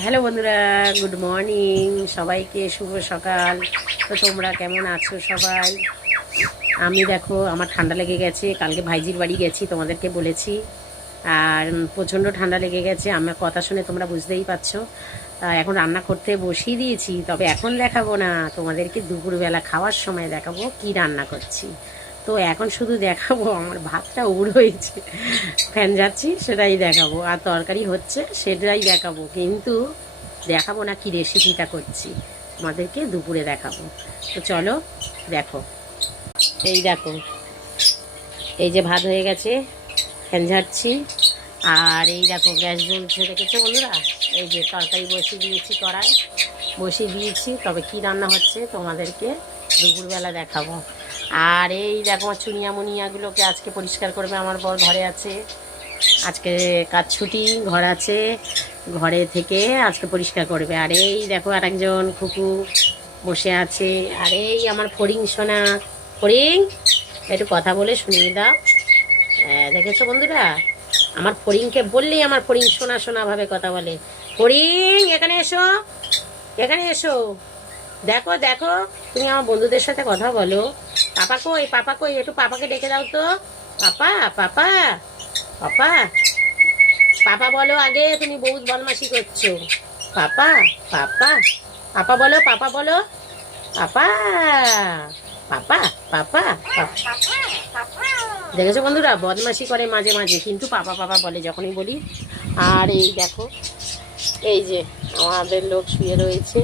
Hello বন্ধুরা, good morning সবাইকে, শুভ সকাল। তো তোমরা কেমন আছো সবাই? আমি দেখো, আমার ঠান্ডা লেগে গেছে, কালকে ভাইজির বাড়ি গেছি, তোমাদেরকে বলেছি। আর প্রচণ্ড ঠান্ডা লেগে গেছে, আমার কথা শুনে তোমরা বুঝতেই পারছো। এখন রান্না করতে বসিয়ে দিয়েছি, তবে এখন দেখাবো না, তোমাদেরকে দুপুরবেলা খাওয়ার সময় দেখাবো কি রান্না করছি। তো এখন শুধু দেখাবো আমার ভাতটা উড় হয়েছে, ফ্যান যাচ্ছি সেটাই দেখাবো, আর তরকারি হচ্ছে সেটাই দেখাবো, কিন্তু দেখাবো না কি রেসিপিটা করছি, তোমাদেরকে দুপুরে দেখাবো। তো চলো দেখো, এই দেখো, এই যে ভাত হয়ে গেছে, ফ্যান ঝাড়ছি। আর এই দেখো গ্যাস জ্বলছে, দেখেছো বন্ধুরা? এই যে তরকারি বসিয়ে দিয়েছি, কড়াই বসিয়ে দিয়েছি, তবে কি রান্না হচ্ছে তোমাদেরকে দুপুরবেলা দেখাবো। আর এই দেখো আমার চুনিয়া মুনিয়াগুলোকে আজকে পরিষ্কার করবে আমার বর, ঘরে আছে আজকে, কাজ ছুটি, ঘর আছে, ঘরে থেকে আজকে পরিষ্কার করবে। আর এই দেখো আর একজন খুকু বসে আছে। আর এই আমার ফড়িং সোনা, ফড়িং একটু কথা বলে শুনিয়ে দাও। দেখেছো বন্ধুরা, আমার ফড়িংকে বললেই আমার ফড়িং শোনা শোনা ভাবে কথা বলে। ফড়িং এখানে এসো, এখানে এসো, দেখো দেখো, তুমি আমার বন্ধুদের সাথে কথা বলো। পাপা কই, পাপা কই, একটু পাপাকে ডেকে দাও তো। পাপা পাপা পাপা পাপা বলো আগে, তুমি বহুত বদমাশি করছো। পাপা পাপা পাপা বলো, পাপা বলো, পাপা পাপা পাপা পাপা। দেখেছো বন্ধুরা, বদমাশি করে মাঝে মাঝে, কিন্তু পাপা পাপা বলে যখনই বলি। আর এই দেখো, এই যে আমাদের লোক শুয়ে রয়েছে,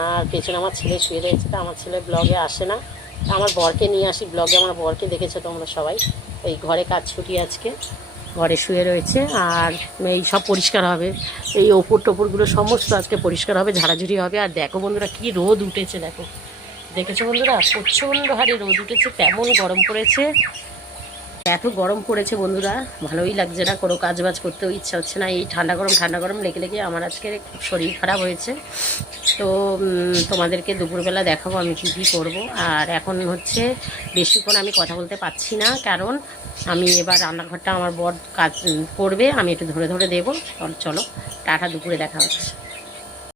আর পেছনে আমার ছেলে শুয়ে রয়েছে। তো আমার ছেলে ব্লগে আসে না, আমার বরকে নিয়ে আসি ব্লগে, আমার বরকে দেখেছো তোমরা সবাই। ওই ঘরে কাজ ছুটি আজকে, ঘরে শুয়ে রয়েছে। আর এই সব পরিষ্কার হবে, এই ওপর টোপরগুলো সমস্ত আজকে পরিষ্কার হবে, ঝাড়াঝুড়ি হবে। আর দেখো বন্ধুরা কি রোদ উঠেছে, দেখো, দেখেছো বন্ধুরা, প্রচণ্ড হারে রোদ উঠেছে, তেমন গরম পড়েছে, এত গরম পড়েছে বন্ধুরা, ভালোই লাগছে না, কোনো কাজ বাজ করতেও ইচ্ছা হচ্ছে না। এই ঠান্ডা গরম লেগে লেগে আমার আজকে খুব শরীর খারাপ হয়েছে। তো তোমাদেরকে দুপুরবেলা দেখাবো আমি কী কী করবো। আর এখন হচ্ছে বেশিক্ষণ আমি কথা বলতে পারছি না, কারণ আমি এবার রান্নাঘরটা আমার বর কাজ করবে, আমি একটু ধরে ধরে দেবো। চলো টাটা, দুপুরে দেখা হচ্ছে।